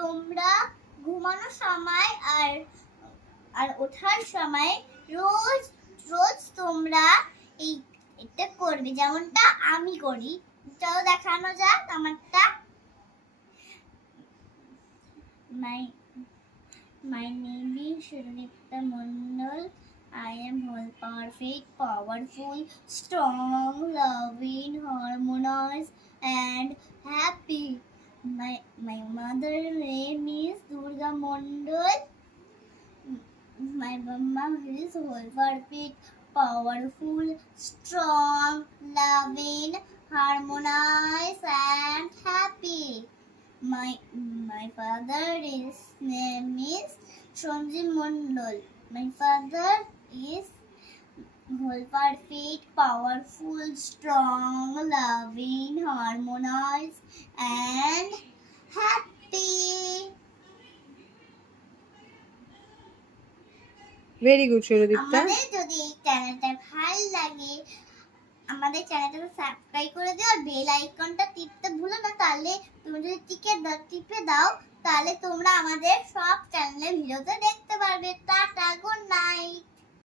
তোমরা ঘুমানোর সময় আর আর ওঠার সময় রোজ রোজ তোমরা এটা করবে, যেমনটা আমি করি। চলো দেখানো যাক আমারটা। My name is Shurudipta Mondal. I am whole, perfect, powerful, strong, loving, harmonious, and happy. My mother name is Durga Mondal. My mama is whole, perfect, powerful, strong, loving, harmonious, and happy. My father's name is Sanjeev Mondal. My father is whole, perfect, powerful, strong, loving, harmonious, and happy. Very good Suradipta. আমাদের যদি এই চ্যানেলটা ভালো লাগে, আমাদের চ্যানেলটাকে সাবস্ক্রাইব করে দিও আর বেল আইকনটা টিপতে ভুলো না। তাহলে তুমি যদি টিপে দাও তাহলে তোমরা আমাদের সব চ্যানেলের ভিডিওতে দেখতে পারবে। Tata, good night.